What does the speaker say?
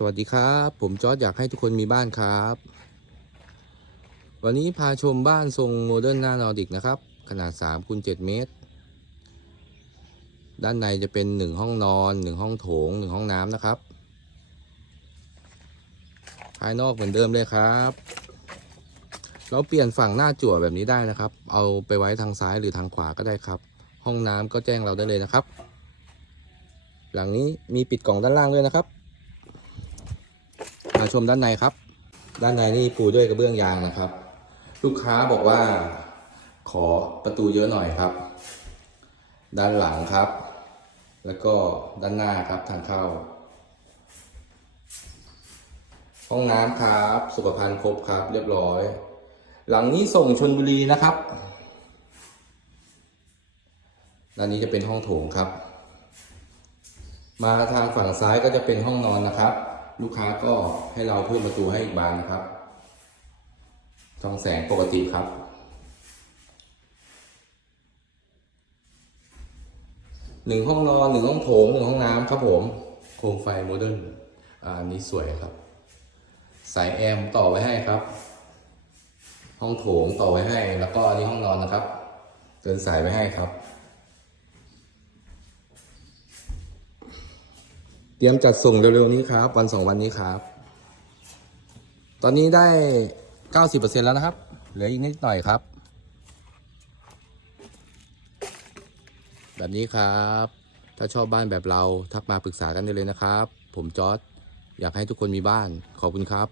สวัสดีครับ ผมจอร์ดอยากให้ทุกคนมีบ้านครับ วันนี้พาชมบ้านทรงโมเดิร์นหน้านอร์ดิกนะครับ ขนาด3คูณ7เมตร ด้านในจะเป็น 1 ห้องนอน 1 ห้องโถง 1 ห้องน้ำนะครับ ภายนอกเหมือนเดิมเลยครับ เราเปลี่ยนฝั่งหน้าจั่วแบบนี้ได้นะครับ เอาไปไว้ทางซ้ายหรือทางขวาก็ได้ครับ ห้องน้ำก็แจ้งเราได้เลยนะครับ หลังนี้มีปิดกล่องด้านล่างด้วยนะครับ มาชมด้านในครับ ด้านในนี่ปูด้วยกระเบื้องยางนะครับ ลูกค้าบอกว่าขอประตูเยอะหน่อยครับ ด้านหลังครับ แล้วก็ด้านหน้าครับทางเข้า ห้องน้ำครับ สุขภัณฑ์ครบครับ เรียบร้อย หลังนี้ส่งชนบุรีนะครับด้านนี้จะเป็นห้องโถงครับ มาทางฝั่งซ้ายก็จะเป็นห้องนอนนะครับ ลูกค้าก็ให้เราเพิ่มประตูให้อีกบานนะครับช่องแสงปกติครับ หนึ่งห้องนอนหนึ่งห้องโถงหนึ่งห้องน้ำครับผม โคมไฟโมเดิร์นอ่าอันนี้สวยครับ สายแอมต่อไว้ให้ครับ ห้องโถงต่อไว้ให้ แล้วก็อันนี้ห้องนอนนะครับ เดินสายไว้ให้ครับ เตรียมจัดส่งเร็วๆนี้ครับ วันสองวันนี้ครับ ตอนนี้ได้เก้าสิบเปอร์เซ็นแล้วนะครับ เหลืออีกนิดหน่อยครับ แบบนี้ครับ ถ้าชอบบ้านแบบเราทักมาปรึกษากันได้เลยนะครับ ผมจอร์ดอยากให้ทุกคนมีบ้านขอบคุณครับ